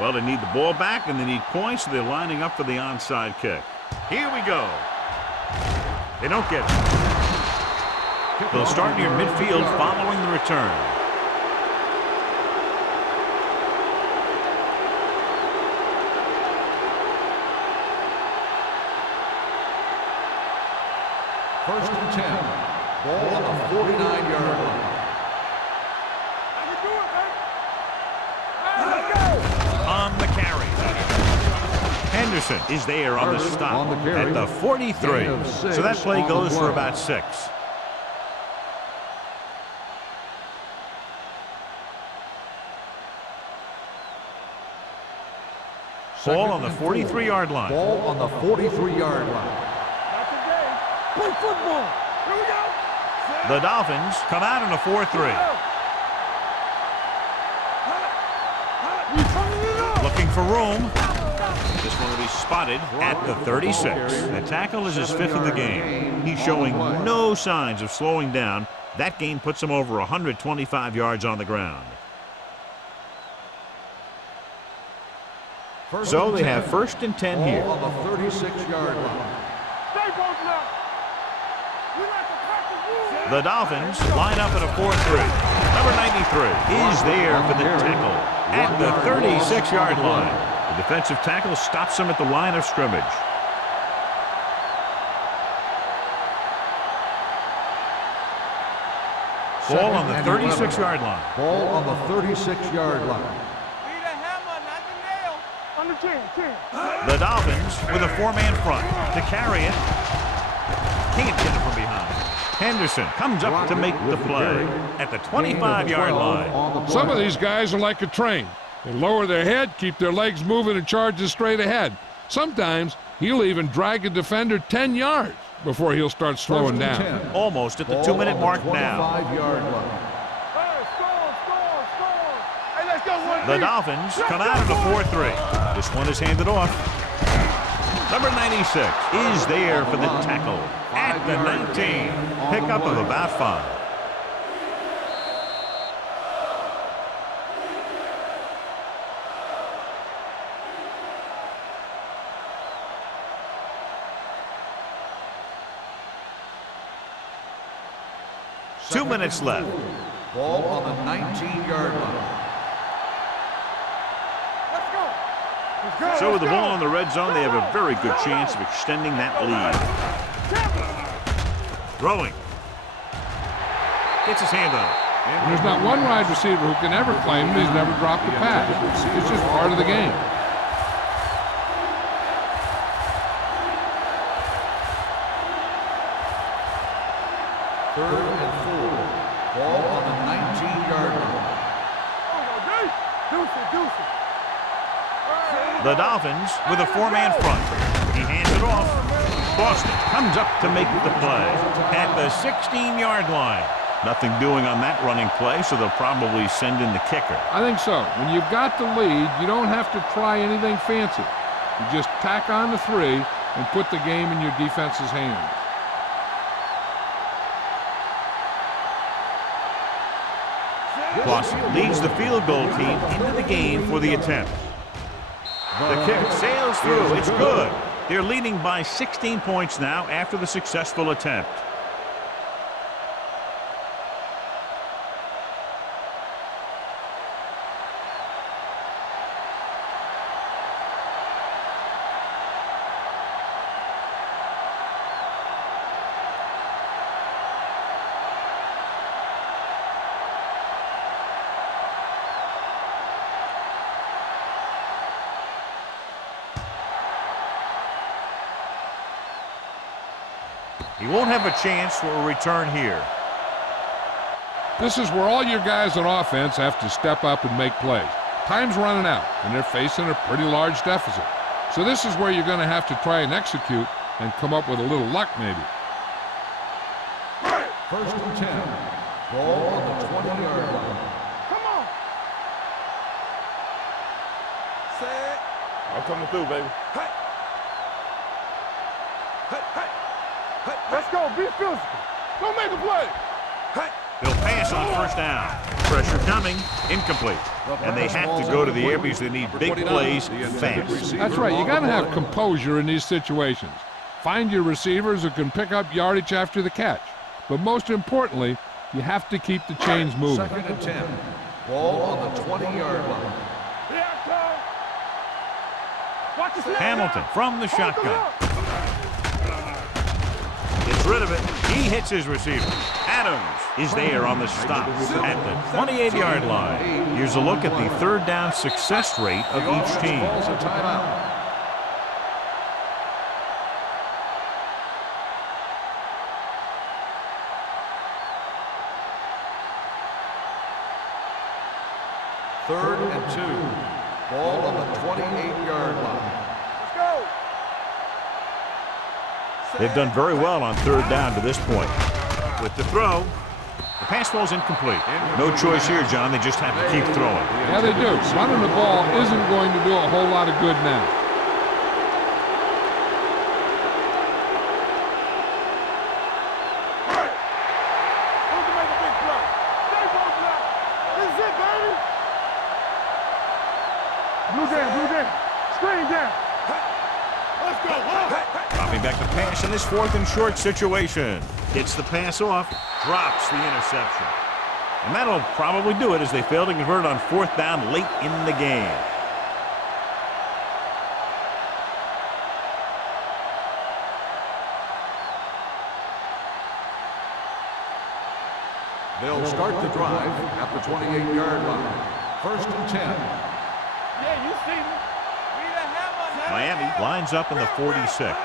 Well, they need the ball back and they need points, so they're lining up for the onside kick. Here we go. They don't get it. They'll start near midfield following the return. First and 10. Ball on the 49-yard line. On the carry. Henderson is there on the stop at the 43. So that play goes for about 6. Ball on the 43-yard line. Ball on the 43-yard line. Not today. Play football. Here we go. The Dolphins come out in a 4-3. Looking for room. This one will be spotted at the 36. The tackle is his 5th of the game. He's showing no signs of slowing down. That gain puts him over 125 yards on the ground. So they have first and 10 here. Ball on the 36-yard line. Stay both now. We like to practice rules. The Dolphins line up at a 4-3. Number 93 is there for the tackle at the 36-yard line. The defensive tackle stops him at the line of scrimmage. Ball on the 36-yard line. Ball on the 36-yard line. Need a hammer, not the nail. Under 10. The Dolphins with a 4-man front to carry it. Can't get it from behind. Henderson comes up to make the play at the 25-yard line. Some of these guys are like a train. They lower their head, keep their legs moving, and charge straight ahead. Sometimes he'll even drag a defender 10 yards before he'll start slowing down. Almost at the 2-minute mark now. 25-yard line. Hey, score. Hey, let's go, The Dolphins come out of the 4-3. This one is handed off. Number 96 is there for the tackle at the 19. Pickup of about 5. Two minutes left. Ball on the 19-yard line. So with the ball in the red zone, they have a very good chance of extending that lead. Throwing. Gets his hand on it. And there's not one wide receiver who can ever claim that he's never dropped a pass. It's just part of the game. Third and 4. Ball on the 19-yard line. The Dolphins with a 4-man front. He hands it off. Boston comes up to make the play at the 16-yard line. Nothing doing on that running play, so they'll probably send in the kicker. I think so. When you've got the lead, you don't have to try anything fancy. You just tack on the 3 and put the game in your defense's hands. Boston leads the field goal team into the game for the attempt. The kick sails through. It's good. They're leading by 16 points now after the successful attempt. He won't have a chance for a return here. This is where all your guys on offense have to step up and make plays. Time's running out, and they're facing a pretty large deficit. So this is where you're going to have to try and execute and come up with a little luck, maybe. First and 10. Ball on the 20-yard line. Come on. Set. I'm coming through, baby. Hey. Hey, hey. Let's go. Be physical. Go make a play. Hey. They'll pass on first down. Pressure coming. Incomplete. And they have to go to the air because they need big plays fast. That's right. You got to have composure in these situations. Find your receivers who can pick up yardage after the catch. But most importantly, you have to keep the chains moving. Second and 10. Ball on the 20-yard line. Here I come. Watch the snap. Hamilton from the shotgun. Gets rid of it. He hits his receiver. Adams is there on the stop at the 28-yard line. Here's a look at the third down success rate of each team. Calls a timeout. Third and 2. Ball on the 28-yard line. Let's go. They've done very well on third down to this point. With the throw, the pass ball's incomplete. No choice here, John. They just have to keep throwing. Yeah, they do. Running the ball isn't going to do a whole lot of good now. Who's to make a big play? Stay both now. This is it, baby. Blue down. Screen down. Let's go. Dropping back to pass in this 4th and short situation. Gets the pass off, drops the interception. And that'll probably do it as they fail to convert on 4th down late in the game. They'll start the drive at the 28-yard line. First and 10. Yeah, you see me. We the hammer. Miami lines up in the 46.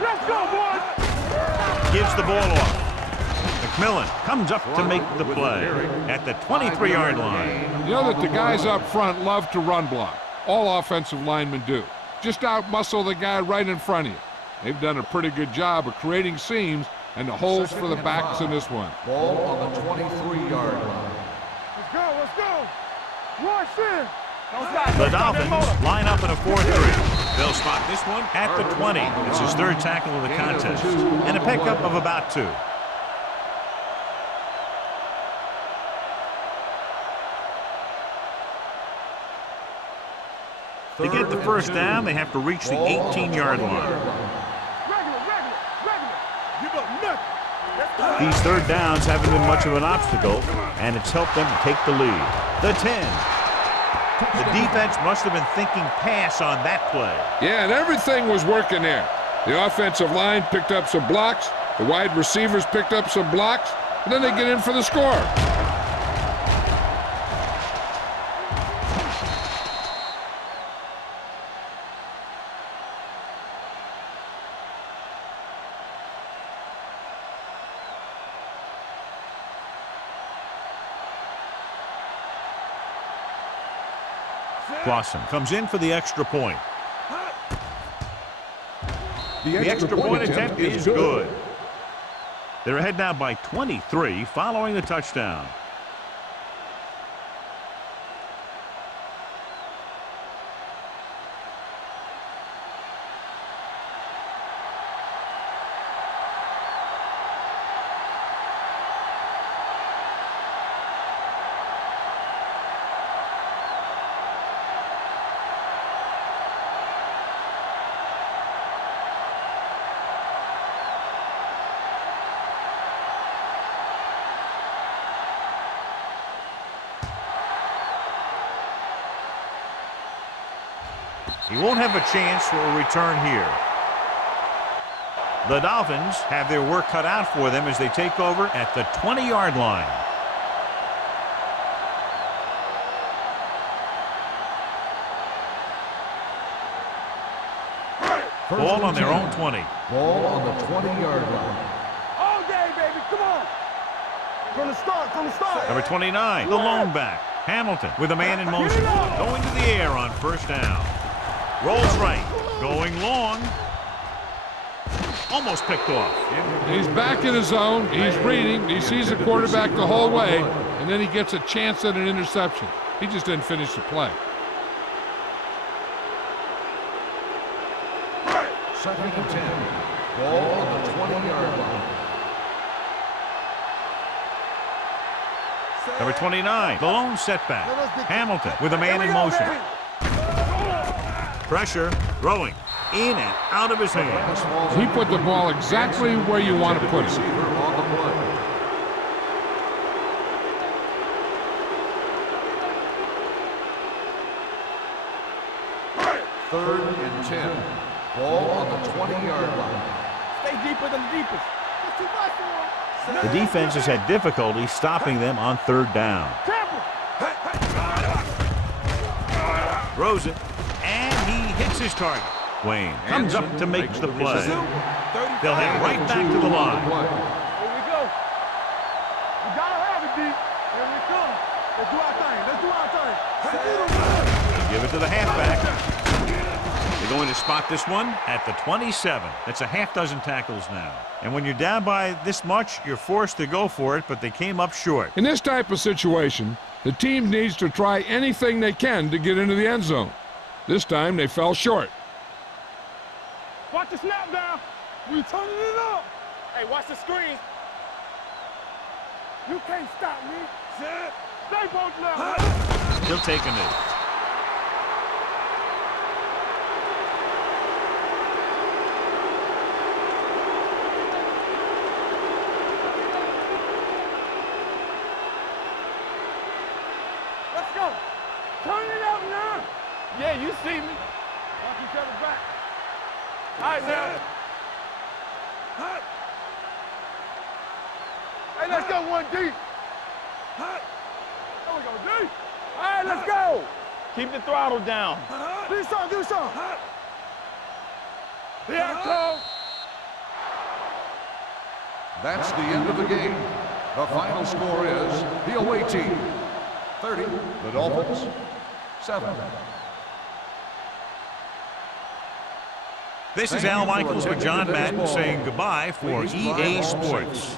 Let's go, boys. Gives the ball off. McMillan comes up to make the play at the 23-yard line. You know that the guys up front love to run block. All offensive linemen do. Just out-muscle the guy right in front of you. They've done a pretty good job of creating seams and the holes for the backs in this one. Ball on the 23-yard line. Let's go. Rush in. The Dolphins line up in a 4-3. They'll spot this one at the 20. It's his third tackle of the contest, and a pickup of about 2. To get the first down, they have to reach the 18-yard line. Give up nothing. These third downs haven't been much of an obstacle, and it's helped them to take the lead. The 10. The defense must have been thinking pass on that play. Yeah, and everything was working there. The offensive line picked up some blocks, the wide receivers picked up some blocks, and then they get in for the score. Clausen comes in for the extra point. The extra point attempt is good. They're ahead now by 23 following the touchdown. He won't have a chance for a return here. The Dolphins have their work cut out for them as they take over at the 20-yard line. Ball on their own 20. Ball on the 20-yard line. All day, baby. Come on. From the start. Number 29, the lone back. Hamilton with a man in motion. Going to the air on first down. Rolls right. Going long. Almost picked off. He's back in his zone. He's reading. He sees the quarterback the whole way, and then he gets a chance at an interception. He just didn't finish the play. Second and 10. Ball on the 20-yard line. Number 29, the lone setback. Hamilton with a man in motion. Pressure, throwing, in and out of his hands. He put the ball exactly where you want to put it. Third and 10. Ball on the 20-yard line. Stay deeper than the deepest. That's too much for him. The defense has had difficulty stopping them on third down. Throws it, and he hits his target. Wayne comes up to make the play. They'll head right back to the line. Here we go. We gotta have it, D. Here we come. Let's do our thing. They give it to the halfback. They're going to spot this one at the 27. That's a half dozen tackles now. And when you're down by this much, you're forced to go for it, but they came up short. In this type of situation, the team needs to try anything they can to get into the end zone. This time, they fell short. Watch the snap down. We turning it up. Hey, watch the screen. You can't stop me. Stay posted now. Still taking it. Let's go. Turn it up now. Yeah, you see me. Watch each other back. All right, now. Hey, let's go one deep. There we go, D. All right, let's go. Keep the throttle down. Do something, do something. Here I come. That's the end of the game. The final score is the away team 30, the Dolphins 7. This is Al Michaels with John Madden saying goodbye for EA Sports.